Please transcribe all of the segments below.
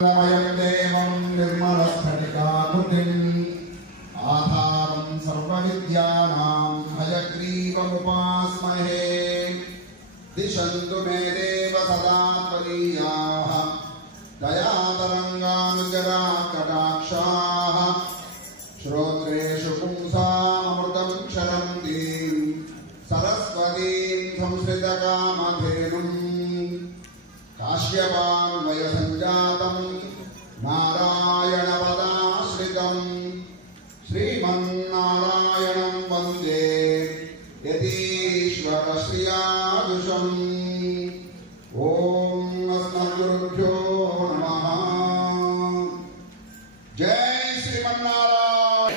देवं निर्मलस्फटिकाकृतिम् आधारं सर्वविद्यानां हयग्रीवमुपास्महे। दिशन्तु मे देव सदा त्वदीयाः दयातरङ्गानुजरा कटाक्षाः। श्रोत्रेषु पुंसामृतं क्षरन्तीं सरस्वतीं संश्रितकामधेनुम् काश्यपान्वयसञ्जातं नारायणपदाश्रितं श्रीमन्नारायणं वन्दे यतीश्वरश्रियादुषम्। ॐ अस्मद्गुरुभ्यो नमः। जय श्रीमन्नारायण,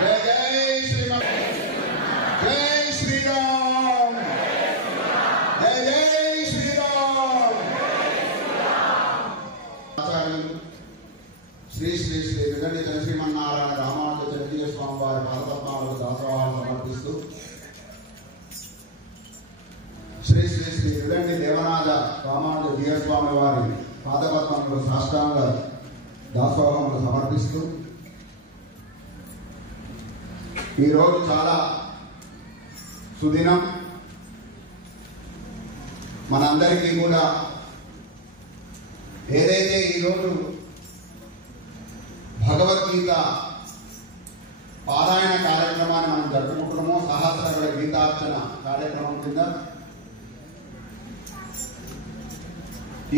जय जय श्रीमन्, जय श्रीराम, जय जय श्री श्री श्री विगण्य श्रीमन्नारायण रामानुज चंद्रीय स्वामी वाరి పాదపద్మాలకు దాసోహాలు సమర్పిస్తూ శ్రీ శ్రీ శ్రీ విగण्య దేవనాథ రామానుజ జీయ స్వామి వారి పాదపద్మాలకు సాష్టాంగ దాసోహాలు సమర్పిస్తూ ఈ రోజు చాలా సుదినం. మనందరికీ కూడా ఏదైతే ఈరోజు భగవద్గీత పారాయణ కార్యక్రమాన్ని మనం జరుపుకుంటున్నామో, సహస్ర గీతార్చన కార్యక్రమం కింద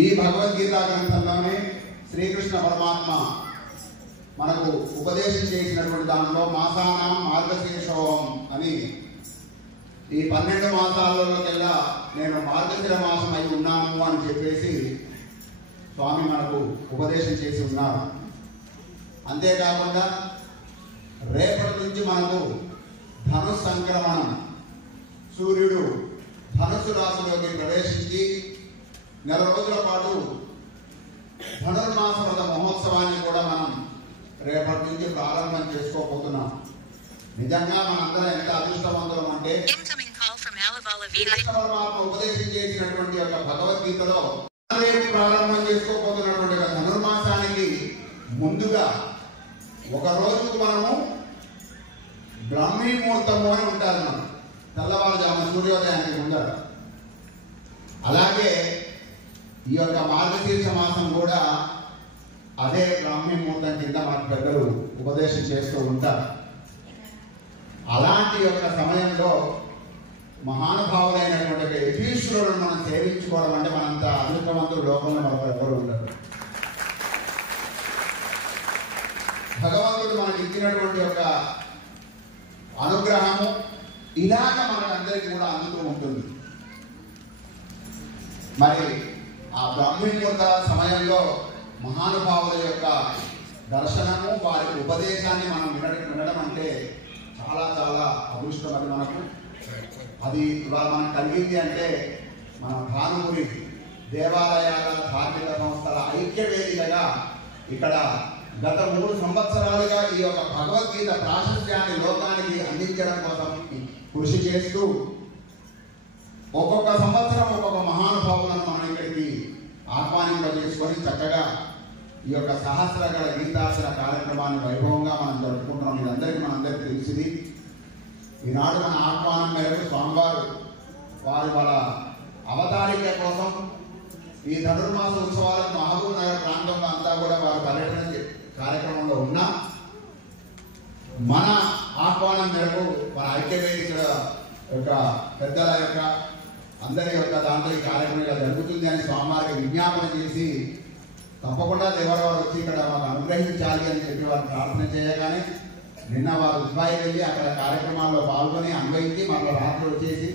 ఈ భగవద్గీతా గ్రంథంలోనే శ్రీకృష్ణ పరమాత్మ మనకు ఉపదేశం చేసినటువంటి దాంట్లో మాసానాం మార్గశీర్షోహం అని, ఈ 12 మాసాలలోకెల్లా నేను మార్గశిర మాసం అయి ఉన్నాను అని చెప్పేసి స్వామి మనకు ఉపదేశం చేసి ఉన్నారు. అంతేకాకుండా రేపటి నుంచి మనకు ధనుస్ సంక్రమణం, సూర్యుడు ధనుసు రాశిలోకి ప్రవేశించి నెల రోజుల పాటు ధనుర్మాస వ్రత మహోత్సవాన్ని కూడా మనం రేపటి నుంచి ప్రారంభం చేసుకోబోతున్నాం. నిజంగా మనందరం ఎంత అదృష్టవంతులం అంటే పరమాత్మ ఉపదేశం చేసినటువంటి యొక్క భగవద్గీతలో ప్రారంభం చేసుకోబోతున్నటువంటి ధనుర్మాసానికి ముందుగా ఒక రోజుకు మనము బ్రాహ్మీ ముహూర్తము అని ఉంటారు. మనం తెల్లవారుజాము సూర్యోదయానికి ముందర. అలాగే ఈ యొక్క మార్గశీర్ష మాసం కూడా అదే బ్రాహ్మీ ముహూర్తం కింద మన పెద్దలు ఉపదేశం చేస్తూ ఉంటారు. అలాంటి యొక్క సమయంలో మహానుభావులైనటువంటి యతీశ్వరులను మనం సేవించుకోవడం అంటే మనంత అదృష్టవంతులు లోకంలో మనకు ఎవరు ఉండరు. భగవంతుడు మనకి ఇచ్చినటువంటి యొక్క అనుగ్రహము ఇలాగ మనకందరికీ కూడా అందుతూ ఉంటుంది. మరి ఆ బ్రాహ్మీముహూర్త సమయంలో మహానుభావుల యొక్క దర్శనము, వారి ఉపదేశాన్ని మనం వినడం అంటే చాలా చాలా అదృష్టం. అది మనకు అది ఇవాళ మనకు కలిగింది అంటే మన భానుగురి దేవాలయాల ధార్మిక సంస్థల ఐక్యవేదికగా ఇక్కడ గత 3 సంవత్సరాలుగా ఈ యొక్క భగవద్గీత ప్రాశస్త్యాన్ని లోకానికి అందించడం కోసం కృషి చేస్తూ ఒక్కొక్క సంవత్సరం ఒక్కొక్క మహానుభావులను మనం ఇక్కడికి ఆహ్వానింపజేసుకొని చక్కగా ఈ యొక్క సహస్రగల గీతార్చన కార్యక్రమాన్ని వైభవంగా మనం జరుపుకుంటున్నాం. ఇదందరికీ మనందరికీ తెలిసింది. ఈనాడు మన ఆహ్వానం మేరకు స్వామివారు వాళ్ళ అవతారిక కోసం ఈ ధనుర్మాస ఉత్సవాలకు మహబూబ్ నగర్ ప్రాంతంలో అంతా కూడా వారు పర్యటన కార్యక్రమంలో ఉన్న మన ఆహ్వానం మేరకు మన ఐక్యవేదిక యొక్క పెద్దల యొక్క అందరి యొక్క దాంట్లో ఈ కార్యక్రమం ఇలా జరుగుతుంది అని స్వామివారికి విజ్ఞాపన చేసి తప్పకుండా దేవరవారు వచ్చి ఇక్కడ మాకు అనుగ్రహించాలి అని చెప్పి వారు ప్రార్థన చేయగానే నిన్న వారు దుబాయ్ వెళ్ళి అక్కడ కార్యక్రమాల్లో పాల్గొని అన్వయించి మళ్ళీ రాత్రి వచ్చేసి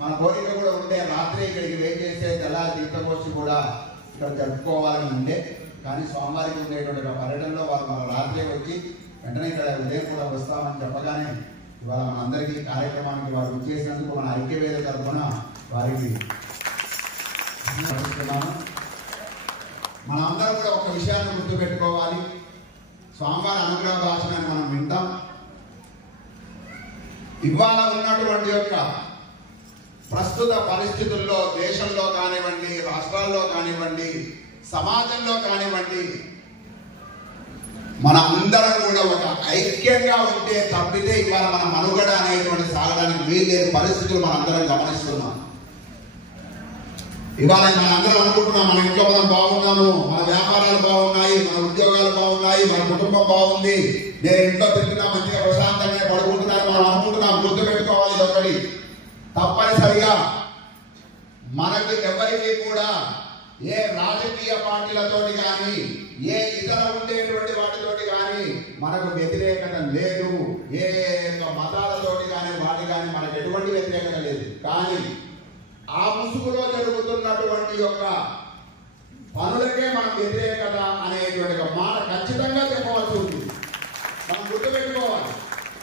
మన కోరిక కూడా ఉంటే రాత్రి ఇక్కడికి వెయిట్ చేస్తే తెల్లారి తీర్థకోసి కూడా ఇక్కడ జరుపుకోవాలని ఉండే. కానీ స్వామివారికి ఉండేటువంటి పర్యటనలో వారు మన రాత్రి వచ్చి వెంటనే ఇక్కడ ఉదయం కూడా వస్తామని చెప్పగానే ఇవాళ మనందరికీ కార్యక్రమానికి వారు వచ్చేసినందుకు మన ఐక్యవేద తరఫున వారికి మనందరూ కూడా ఒక విషయాన్ని గుర్తుపెట్టుకోవాలి. స్వామివారి అనుగ్రహ భాషణాన్ని మనం వింటాం. ఇవాళ ఉన్నటువంటి యొక్క ప్రస్తుత పరిస్థితుల్లో దేశంలో కానివ్వండి, రాష్ట్రాల్లో కానివ్వండి, సమాజంలో కానివ్వండి మన అందరం కూడా ఒక ఐక్యంగా ఉంటే తప్పితే ఇవాళ మన మనుగడ అనేటువంటి సాగడానికి వీల్లేని పరిస్థితులు మనం అందరం గమనిస్తున్నాం. ఇవాళ మన అందరం అనుకుంటున్నాం మన ఇంట్లో మనం బాగున్నాము, మన వ్యాపారాలు బాగున్నాయి, మన ఉద్యోగాలు బాగున్నాయి, మన కుటుంబం బాగుంది, నేను ఇంట్లో తింటున్నా మంచిగా ప్రశాంతంగా పడుకుంటున్నాను మనం అనుకుంటున్నాం. గుర్తుపెట్టుకోవాలి ఒకటి, తప్పనిసరిగా మనకు ఎవరికి కూడా ఏ రాజకీయ పార్టీలతోటి కానీ ఏ ఇతర ఉండేటువంటి వాటితోటి కానీ మనకు వ్యతిరేకత లేదు. ఏ మతాలతోటి కానీ వాటి కానీ మనకు ఎటువంటి వ్యతిరేకత లేదు. కానీ ఆ ముసుగులో జరుగుతున్నటువంటి యొక్క పనులకే మనం వ్యతిరేకత అనేటువంటి మాట ఖచ్చితంగా చెప్పవలసి ఉంది. మనం గుర్తుపెట్టుకోవాలి.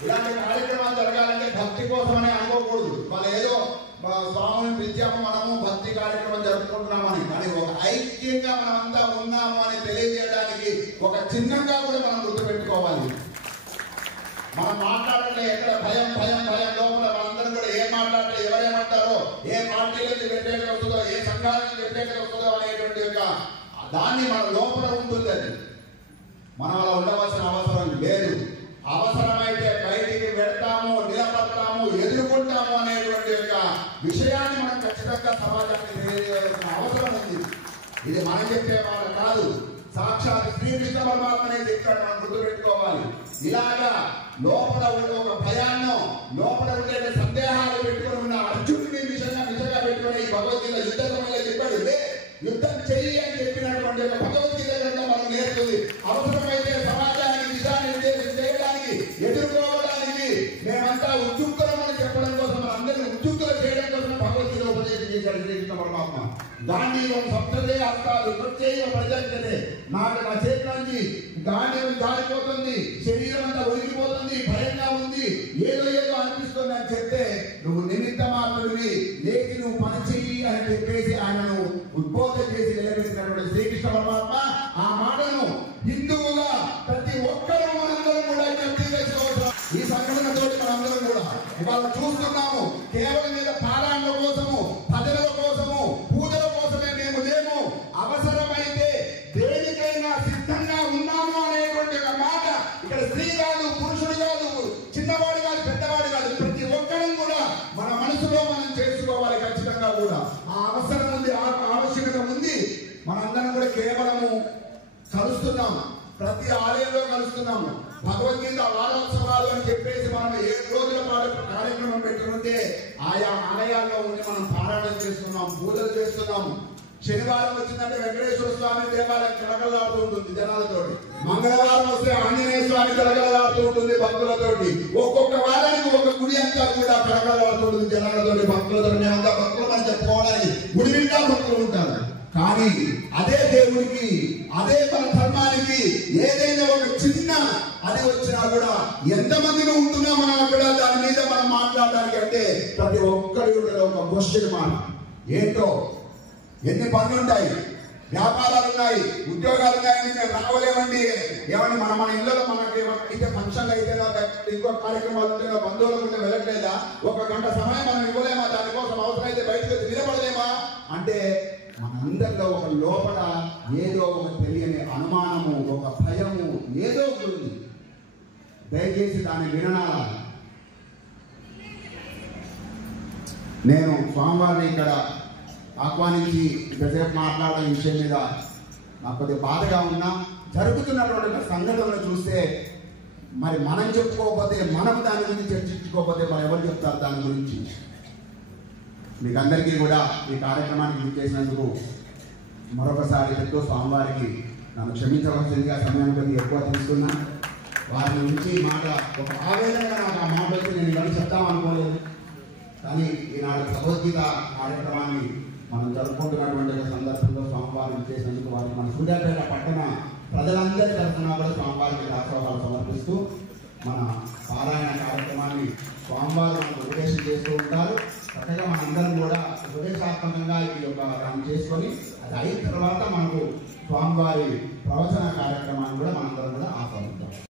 ఇలాంటి కార్యక్రమాలు జరగాలంటే భక్తి కోసమనే అనుకోకూడదు. వాళ్ళు ఏదో స్వామిని పిలిచాము మనము భక్తి కార్యక్రమం జరుపుకుంటున్నామని, కానీ ఒక ఐక్యంగా మనమంతా ఉన్నాము అని తెలియజేయడానికి ఒక చిహ్నంగా కూడా మనం గుర్తుపెట్టుకోవాలి. మనం మాట్లాడలే ఎక్కడ భయం భయం భయం లోపల మనందరం కూడా ఏం మాట్లాడితే ఎవరేమంటారో, ఏ పార్టీలకు వ్యతిరేకత వస్తుందో, ఏ సంఘాలకు వ్యతిరేకత వస్తుందో అనేటువంటి యొక్క దాన్ని మన లోపల ఉంటుంది. అది మనం అలా ఉండవలసిన అవసరం లేదు. అవసరమైతే బయటికి వెళ్తాము, నిలబడతాము, ఎదుర్కొంటాము అనేటువంటి యొక్క విషయాన్ని మనం ఖచ్చితంగా సమాజానికి తెలియజేయాల్సిన అవసరం ఉంది. ఇది మనం చెప్పే వాళ్ళు కాదు, సాక్షాత్ శ్రీకృష్ణ పరమాత్మనే చెప్పాడు. మనం గుర్తుపెట్టుకోవాలి. ఇలాగా లోపల ఉండే ఒక భయాన్ని, లోపల ఉండే సందేహాలు పెట్టుకుని ఉన్న అర్జునుడిని నిజంగా పెట్టుకుని ఈ భగవద్గీత యుద్ధ సమయంలో చెప్పాడు, యుద్ధం చెయ్యి అని చెప్పినటువంటి ఒక భగవద్గీత గ్రంథం మనం నేర్చుకుంది. అవసరమైతే సమాజానికి దిశానిర్దేశం చేయడానికి, ఎదుర్కోవడానికి మేమంతా ఉద్యుక్తులమని చెప్పడం కోసం, అందరినీ ఉద్యుక్తులు చేయడం కోసం భగవద్గీత ఉపదేశం చేశాడు శ్రీకృష్ణ పరమాత్మ. గాంధీవం సప్తదే అర్థాలు ప్రత్యేక ప్రజలే నాకు నా చేతిలోంచి గాంధీవం జారిపోతుంది, శరీరం అంతా ఒరిగిపోతుంది, భయంగా ఉంది, ఏదో ఏదో అనిపిస్తుంది అని చెప్తే నువ్వు నిమిత్త మాత్రమే లేచి నువ్వు పని చెయ్యి అని చెప్పేసి ఆయనను ఉద్బోధన చేసి నిలబెట్టినటువంటి శ్రీకృష్ణ పరమాత్మ ఆ మాటను హిందువుగా ప్రతి ఒక్కరూ మనందరం కూడా జ్ఞప్తి చేసుకోవచ్చు. ఈ సంఘటనతో మనందరం కూడా ఇవాళ చూస్తున్నాము. కేవలం మీద పారాయణ కోసము, భజనల కోసము, పూజల కోసమే మేము లేము. అవసరమైతే దేనికైనా సిద్ధంగా ఉన్నాము అనేటువంటి ఒక మాట ఇక్కడ స్త్రీ కాదు, పురుషుడు కాదు, చిన్నవాడు కాదు, పెద్దవాడు కాదు, ప్రతి ఒక్కరం కూడా మన మనసులో మనం చేసుకోవాలి. ఖచ్చితంగా కూడా ఆ అవసరం ఉంది, ఆ ఆవశ్యకత ఉంది. మనందరం కూడా కేవలము కలుస్తున్నాము, ప్రతి ఆలయంలో కలుస్తున్నాము. భగవద్గీత వారోత్సవాలు అని చెప్పేసి మనం 7 రోజుల పాటు కార్యక్రమం పెట్టుకుంటే ఆయా ఆలయాల్లో ఉండి మనం పారాయణ చేస్తున్నాం, పూజలు చేస్తున్నాము. శనివారం వచ్చిందంటే వెంకటేశ్వర స్వామి దేవాలయం కలకలాడుతూ ఉంటుంది జనాలతోటి. మంగళవారం వస్తే ఆంజనేయ స్వామి కలకలాడుతూ ఉంటుంది భక్తులతోటి. ఒక్కొక్క వారానికి ఒక గుడి అంతా కూడా కలకలాడుతూ ఉంటుంది జనాలతోటి, భక్తులతో. మేమంతా భక్తులు అని చెప్పుకోవడానికి గుడి నిండా భక్తులు ఉంటారు. కానీ అదే దేవుడికి, అదే మన ధర్మానికి ఏదైనా ఒక చిన్న అది వచ్చినా కూడా ఎంతమందిని ఉంటున్నా మనం అక్కడ దాని మీద మనం మాట్లాడడానికి అంటే ప్రతి ఒక్కరి ఒక క్వశ్చన్ మార్క్. ఏంటో ఎన్ని పనులు ఉంటాయి, వ్యాపారాలు ఉన్నాయి, ఉద్యోగాలు ఉన్నాయని మేము రావలేమండి. ఏమని మన ఇళ్ళలో మనకి అయితే ఫంక్షన్లు అయితే ఇంకో కార్యక్రమాలు ఉంటే బంధువులకు ఉంటే వెళ్ళట్లేదా? 1 గంట సమయం మనం ఇవ్వలేమా? దానికోసం అవసరమైతే బయటకు నిలబడలేమా? అంటే మనందరిలో ఒక లోపల ఏదో ఒక తెలియని అనుమానము, ఒక భయము ఏదో ఉంది. దయచేసి దాన్ని వినాలి. నేను స్వామివారిని ఇక్కడ ఆహ్వానించి ఇంతసేపు మాట్లాడే విషయం మీద నాకు కొద్దిగా బాధగా ఉన్నా, జరుగుతున్నటువంటి సంఘటనలు చూస్తే మరి మనం చెప్పుకోకపోతే, మనం దాని గురించి చర్చించుకోకపోతే మరి ఎవరు చెప్తారు దాని గురించి? మీకు అందరికీ కూడా ఈ కార్యక్రమానికి చేసినందుకు మరొకసారి ఎంతో స్వామివారికి నన్ను క్షమించవలసిందిగా సమయం కొద్దిగా ఎక్కువ తీసుకున్నా. వారి నుంచి మాట ఒక ఆవేదనగా నాకు ఆ మాట వచ్చి నేను ఇవన్నీ చెప్తామనుకోలేదు. కానీ ఈనాడు భగవద్గీత కార్యక్రమాన్ని మనం జరుపుకుంటున్నటువంటి సందర్భంలో స్వామివారిని చేసినందుకు వారికి మన సూర్యాపేట పట్టణ ప్రజలందరి తరఫున కూడా స్వామివారికి దాసోహాలు సమర్పిస్తూ మన పారాయణ కార్యక్రమాన్ని స్వామివారు మనకు ఉపదేశం చేస్తూ ఉంటారు. చక్కగా మనందరం కూడా ఉపదేశాత్మకంగా ఈ యొక్క దాన్ని చేసుకొని అది అయిన తర్వాత మనకు స్వామివారి ప్రవచన కార్యక్రమాన్ని కూడా మనందరం కూడా ఆస్వాదించాం.